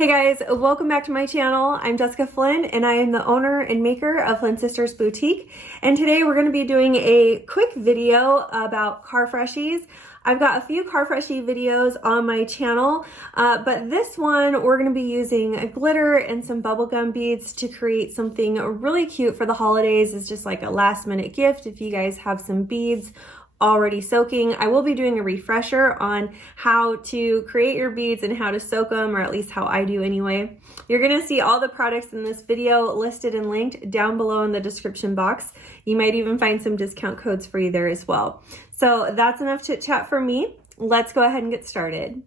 Hey guys, welcome back to my channel. I'm Jessica Flynn and I am the owner and maker of Flynn Sisters Boutique. And today we're going to be doing a quick video about Car Freshies. I've got a few Car Freshie videos on my channel, but this one we're going to be using a glitter and some bubblegum beads to create something really cute for the holidays. It's just like a last minute gift if you guys have some beads already soaking. I will be doing a refresher on how to create your beads and how to soak them, or at least how I do anyway. You're going to see all the products in this video listed and linked down below in the description box. You might even find some discount codes for you there as well. So that's enough chit chat for me. Let's go ahead and get started.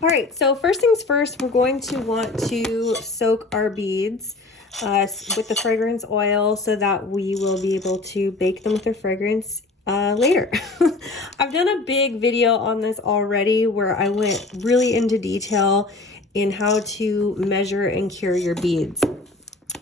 All right, so first things first, we're going to want to soak our beads with the fragrance oil so that we will be able to bake them with the fragrance later. I've done a big video on this already where I went really into detail in how to measure and cure your beads.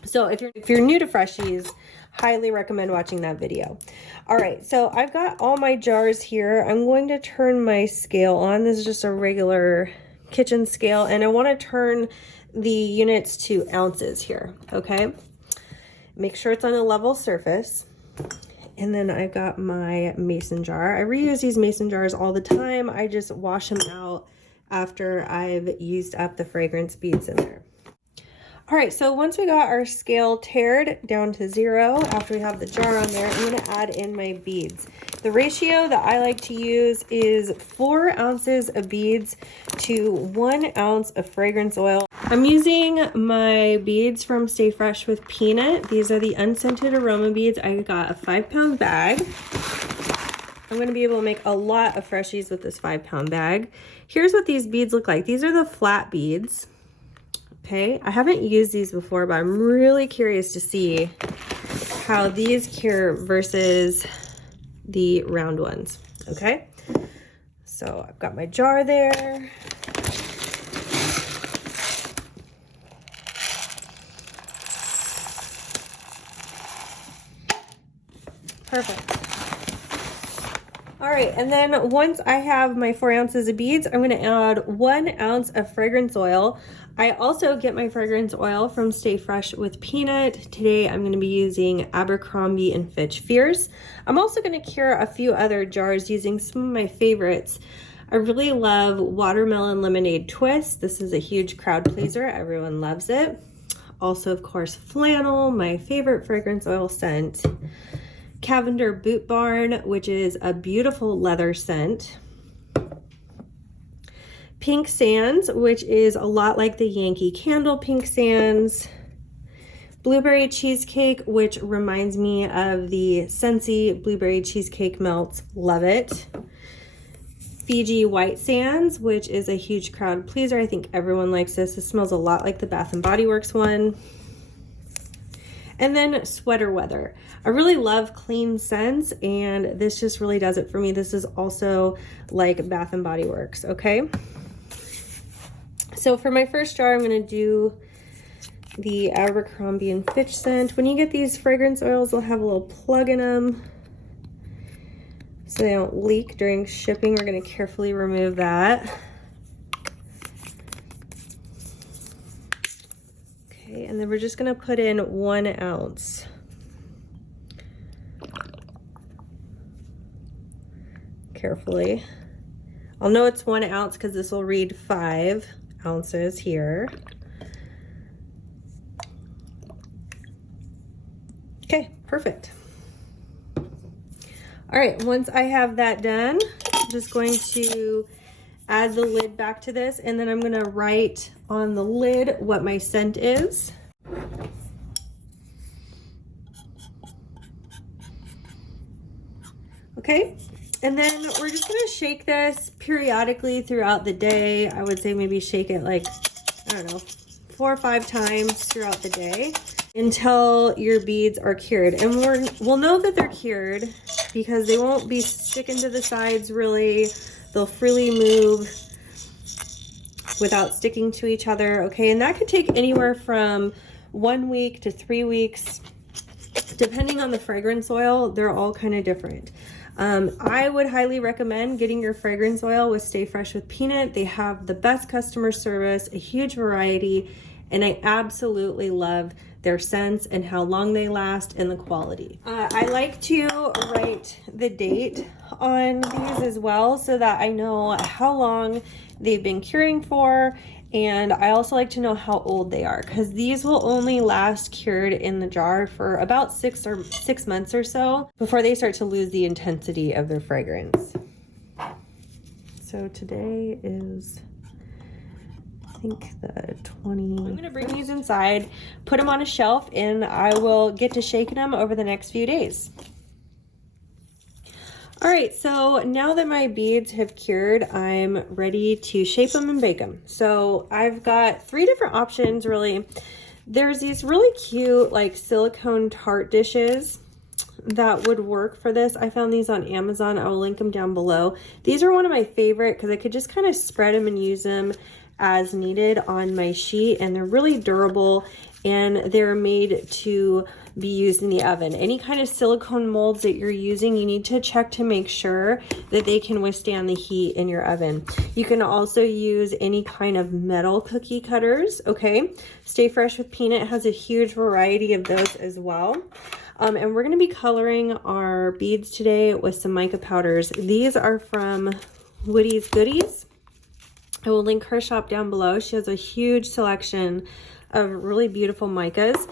So if you're new to Freshies, highly recommend watching that video. All right, so I've got all my jars here. I'm going to turn my scale on. This is just a regular kitchen scale, and I want to turn the units to ounces here. Okay, make sure it's on a level surface. And then I got my mason jar. I reuse these mason jars all the time. I just wash them out after I've used up the fragrance beads in there. All right, so once we got our scale tared down to 0, after we have the jar on there, I'm gonna add in my beads. The ratio that I like to use is 4 ounces of beads to 1 ounce of fragrance oil. I'm using my beads from Stay Fresh with Peanut. These are the unscented aroma beads. I got a 5-pound bag. I'm gonna be able to make a lot of Freshies with this 5-pound bag. Here's what these beads look like. These are the flat beads. Okay, I haven't used these before, but I'm really curious to see how these cure versus the round ones. Okay, so I've got my jar there. Perfect. All right, and then once I have my 4 ounces of beads, I'm gonna add 1 ounce of fragrance oil. I also get my fragrance oil from Stay Fresh with Peanut. Today I'm gonna be using Abercrombie and Fitch Fierce. I'm also gonna cure a few other jars using some of my favorites. I really love Watermelon Lemonade Twist. This is a huge crowd pleaser, everyone loves it. Also, of course, Flannel, my favorite fragrance oil scent. Cavinder Boot Barn, which is a beautiful leather scent. Pink Sands, which is a lot like the Yankee Candle Pink Sands. Blueberry Cheesecake, which reminds me of the Scentsy Blueberry Cheesecake Melts. Love it. Fiji White Sands, which is a huge crowd pleaser. I think everyone likes this. It smells a lot like the Bath & Body Works one. And then Sweater Weather. I really love clean scents, and this just really does it for me. This is also like Bath & Body Works, okay? So for my first jar, I'm gonna do the Abercrombie and Fitch scent. When you get these fragrance oils, they'll have a little plug in them so they don't leak during shipping. We're gonna carefully remove that. Okay, and then we're just gonna put in 1 ounce. Carefully. I'll know it's 1 ounce because this will read 5 ounces here. Okay, perfect. All right, once I have that done, I'm just going to add the lid back to this, and then I'm gonna write on the lid what my scent is. Okay, and then we're just gonna shake this periodically throughout the day. I would say maybe shake it like, I don't know, 4 or 5 times throughout the day until your beads are cured. And we'll know that they're cured because they won't be sticking to the sides really. They'll freely move. without sticking to each other, okay? And that could take anywhere from 1 week to 3 weeks, depending on the fragrance oil. They're all kind of different. I would highly recommend getting your fragrance oil with Stay Fresh with Peanut. They have the best customer service, a huge variety, and I absolutely love their scents and how long they last and the quality. I like to write the date on these as well so that I know how long they've been curing for, and I also like to know how old they are, because these will only last cured in the jar for about 6 months or so before they start to lose the intensity of their fragrance. So today is, I think, the 20. I'm gonna bring these inside, put them on a shelf, and I will get to shaking them over the next few days. All right, so now that my beads have cured, I'm ready to shape them and bake them. So I've got 3 different options, really. There's these really cute, like, silicone tart dishes that would work for this. I found these on Amazon. I will link them down below. These are one of my favorite because I could just kind of spread them and use them as needed on my sheet, and they're really durable, and they're made to be used in the oven. Any kind of silicone molds that you're using, you need to check to make sure that they can withstand the heat in your oven. You can also use any kind of metal cookie cutters, okay? Stay Fresh with Peanut has a huge variety of those as well. And we're gonna be coloring our beads today with some mica powders. These are from Woody's Goodies. I will link her shop down below. She has a huge selection of really beautiful micas.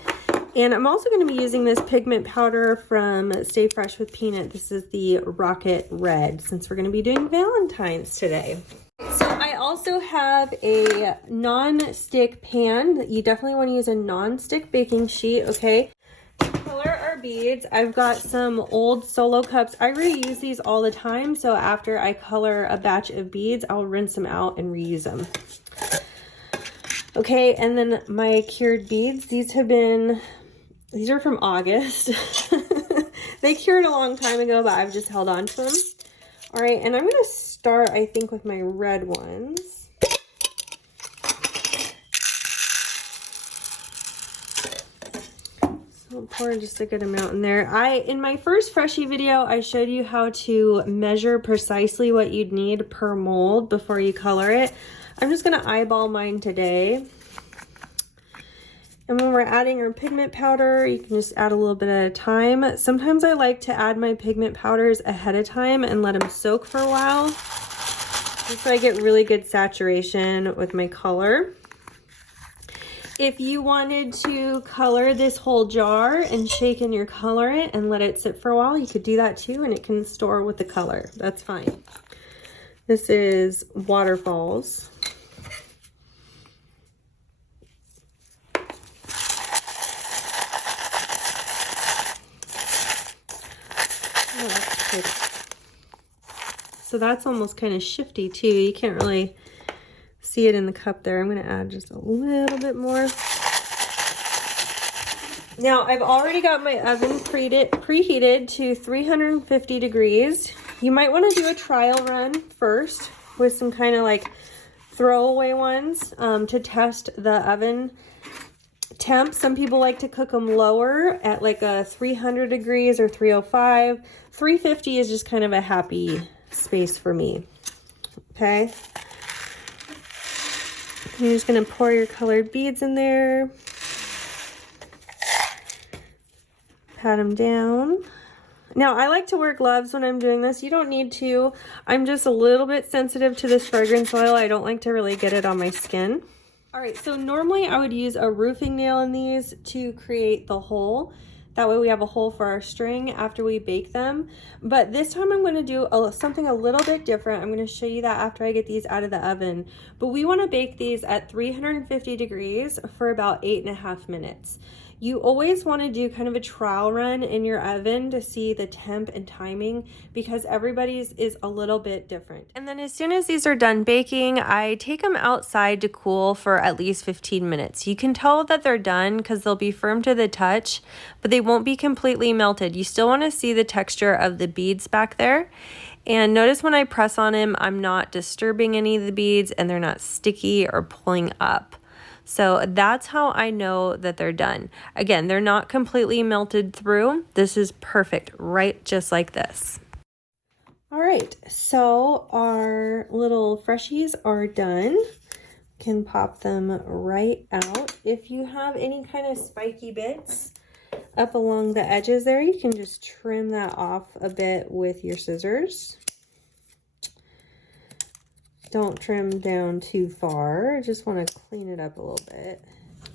And I'm also going to be using this pigment powder from Stay Fresh with Peanut. This is the Rocket Red, since we're going to be doing Valentine's today. So I also have a non-stick pan. You definitely want to use a non-stick baking sheet, okay? To color our beads, I've got some old Solo cups. I reuse these all the time, so after I color a batch of beads, I'll rinse them out and reuse them. Okay, and then my cured beads, these are from August. They cured a long time ago, but I've just held on to them. All right, and I'm gonna start, I think, with my red ones. So I'll pour just a good amount in there. In my first Freshie video, I showed you how to measure precisely what you'd need per mold before you color it. I'm just gonna eyeball mine today. And when we're adding our pigment powder, you can just add a little bit at a time. Sometimes I like to add my pigment powders ahead of time and let them soak for a while, just so I get really good saturation with my color. If you wanted to color this whole jar and shake in your colorant and let it sit for a while, you could do that too, and it can store with the color. That's fine. This is Waterfalls. So that's almost kind of shifty too. You can't really see it in the cup there. I'm going to add just a little bit more. Now I've already got my oven preheated to 350 degrees. You might want to do a trial run first with some kind of like throwaway ones to test the oven temp. Some people like to cook them lower at like a 300 degrees or 305. 350 is just kind of a happy space for me. Okay. You're just going to pour your colored beads in there. Pat them down. Now, I like to wear gloves when I'm doing this. You don't need to. I'm just a little bit sensitive to this fragrance oil. I don't like to really get it on my skin. All right, so normally I would use a roofing nail in these to create the hole. That way we have a hole for our string after we bake them. But this time I'm going to do something a little bit different. I'm going to show you that after I get these out of the oven. But we want to bake these at 350 degrees for about 8.5 minutes. You always want to do kind of a trial run in your oven to see the temp and timing, because everybody's is a little bit different. And then as soon as these are done baking, I take them outside to cool for at least 15 minutes. You can tell that they're done because they'll be firm to the touch, but they won't be completely melted. You still want to see the texture of the beads back there. And notice when I press on them, I'm not disturbing any of the beads and they're not sticky or pulling up. So that's how I know that they're done. Again, they're not completely melted through. This is perfect, right? Just like this. All right, so our little freshies are done. Can pop them right out. If you have any kind of spiky bits up along the edges there, you can just trim that off a bit with your scissors. Don't trim down too far. Just want to clean it up a little bit.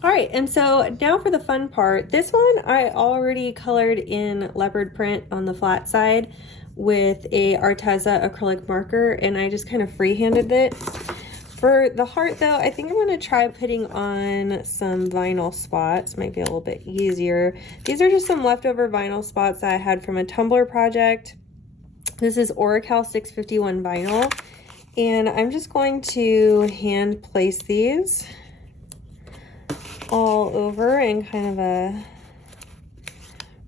All right, and so now for the fun part. This one I already colored in leopard print on the flat side with a Arteza acrylic marker, and I just kind of freehanded it. For the heart though, I think I'm going to try putting on some vinyl spots. Might be a little bit easier. These are just some leftover vinyl spots that I had from a tumbler project. This is Oracal 651 vinyl. And I'm just going to hand place these all over in kind of a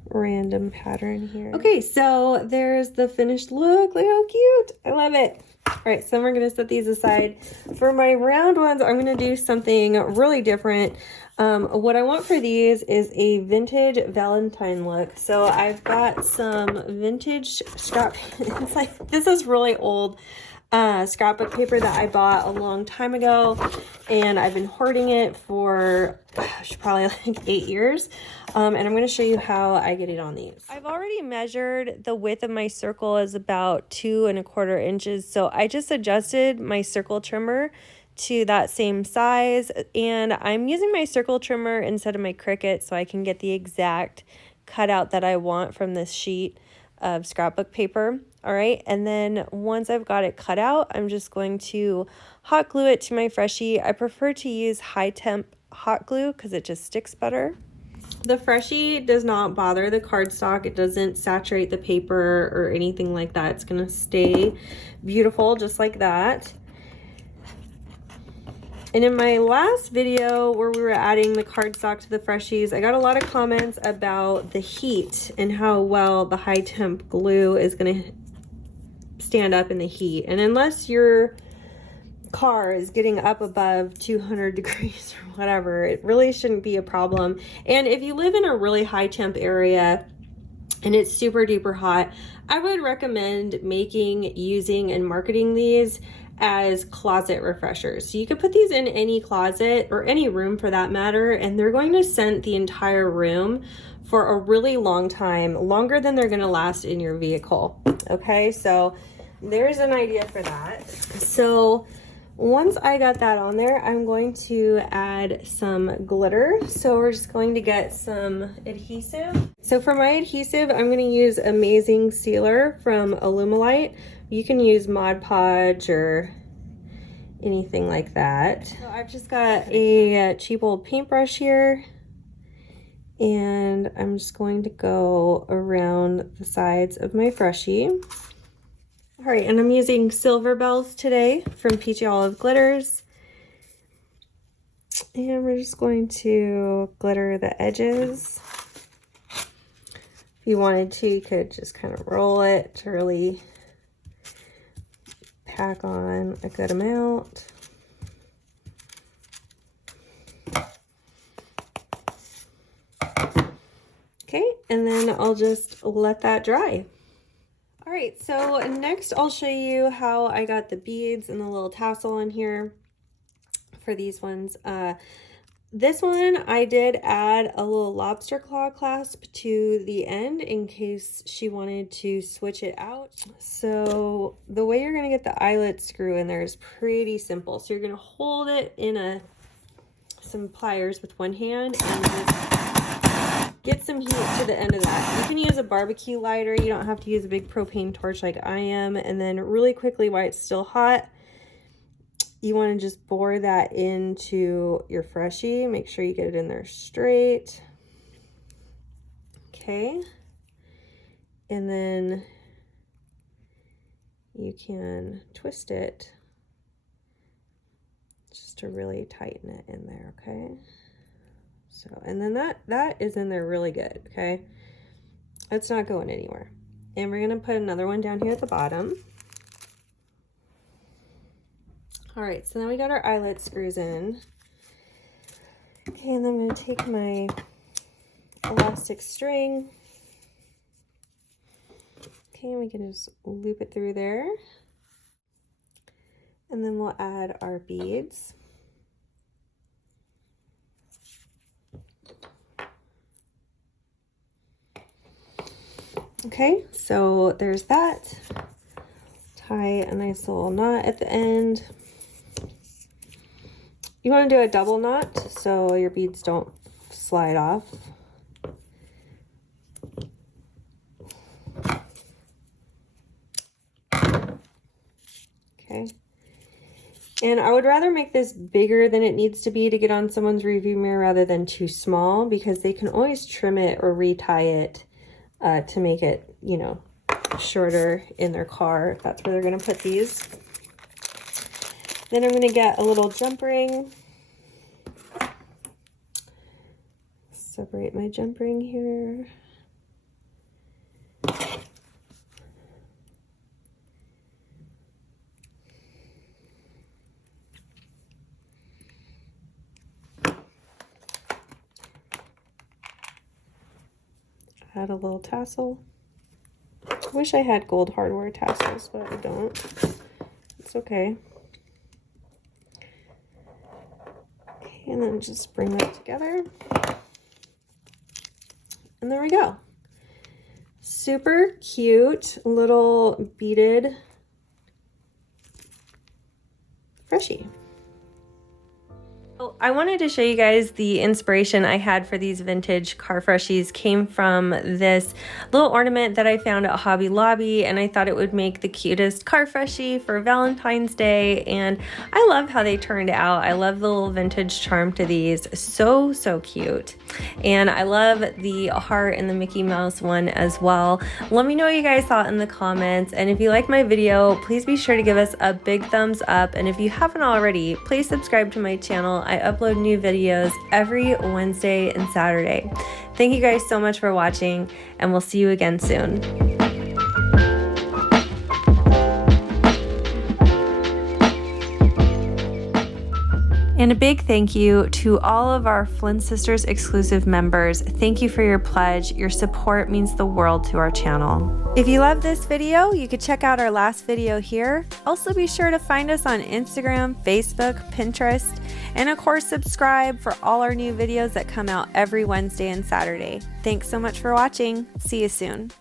random pattern here. Okay, so there's the finished look. Look how cute. I love it. All right, so we're going to set these aside. For my round ones, I'm going to do something really different. What I want for these is a vintage Valentine look. So I've got some vintage scrap. It's like, this is really old scrapbook paper that I bought a long time ago, and I've been hoarding it for probably like 8 years. And I'm going to show you how I get it on these. I've already measured the width of my circle is about 2¼ inches. So I just adjusted my circle trimmer to that same size, and I'm using my circle trimmer instead of my Cricut so I can get the exact cutout that I want from this sheet of scrapbook paper. All right, and then once I've got it cut out, I'm just going to hot glue it to my freshie. I prefer to use high temp hot glue because it just sticks better. The freshie does not bother the cardstock. It doesn't saturate the paper or anything like that. It's gonna stay beautiful just like that. And in my last video where we were adding the cardstock to the freshies, I got a lot of comments about the heat and how well the high temp glue is gonna stand up in the heat. And unless your car is getting up above 200 degrees or whatever, it really shouldn't be a problem. And if you live in a really high temp area and it's super duper hot, I would recommend using and marketing these as closet refreshers. So you could put these in any closet or any room for that matter, and they're going to scent the entire room for a really long time, longer than they're going to last in your vehicle. Okay, so there's an idea for that. So once I got that on there, I'm going to add some glitter. So we're just going to get some adhesive. So for my adhesive, I'm going to use Amazing Sealer from Alumilite. You can use Mod Podge or anything like that. So I've just got a cheap old paintbrush here, and I'm just going to go around the sides of my freshie. All right, and I'm using Silver Bells today from Peachy Olive Glitters. And we're just going to glitter the edges. If you wanted to, you could just kind of roll it to really pack on a good amount. Okay, and then I'll just let that dry. All right, so next I'll show you how I got the beads and the little tassel on here for these ones. This one I did add a little lobster claw clasp to the end in case she wanted to switch it out. So the way you're gonna get the eyelet screw in there is pretty simple. So you're gonna hold it in some pliers with one hand and just get some heat to the end of that. You can use a barbecue lighter. You don't have to use a big propane torch like I am. And then really quickly while it's still hot, you want to just bore that into your freshie. Make sure you get it in there straight. Okay. And then you can twist it just to really tighten it in there, okay? So, and then that is in there really good, okay? It's not going anywhere. And we're gonna put another one down here at the bottom. All right, so now we got our eyelet screws in. Okay, and then I'm going to take my elastic string. Okay, and we can just loop it through there. And then we'll add our beads. Okay, so there's that. Tie a nice little knot at the end. You want to do a double knot so your beads don't slide off. Okay. And I would rather make this bigger than it needs to be to get on someone's review mirror rather than too small, because they can always trim it or retie it to make it, you know, shorter in their car if that's where they're going to put these. Then I'm going to get a little jump ring. Separate my jump ring here. Add a little tassel. I wish I had gold hardware tassels, but I don't. It's okay. Okay, and then just bring that together. And there we go. Super cute little beaded freshie. I wanted to show you guys the inspiration I had for these vintage Car Freshies. Came from this little ornament that I found at Hobby Lobby, and I thought it would make the cutest Car Freshie for Valentine's Day, and I love how they turned out. I love the little vintage charm to these. So cute. And I love the heart and the Mickey Mouse one as well. Let me know what you guys thought in the comments, and if you like my video, please be sure to give us a big thumbs up, and if you haven't already, please subscribe to my channel. I upload new videos every Wednesday and Saturday. Thank you guys so much for watching, and we'll see you again soon. And a big thank you to all of our Flynn Sisters exclusive members. Thank you for your pledge. Your support means the world to our channel. If you love this video, you could check out our last video here. Also be sure to find us on Instagram, Facebook, Pinterest, and of course subscribe for all our new videos that come out every Wednesday and Saturday. Thanks so much for watching. See you soon.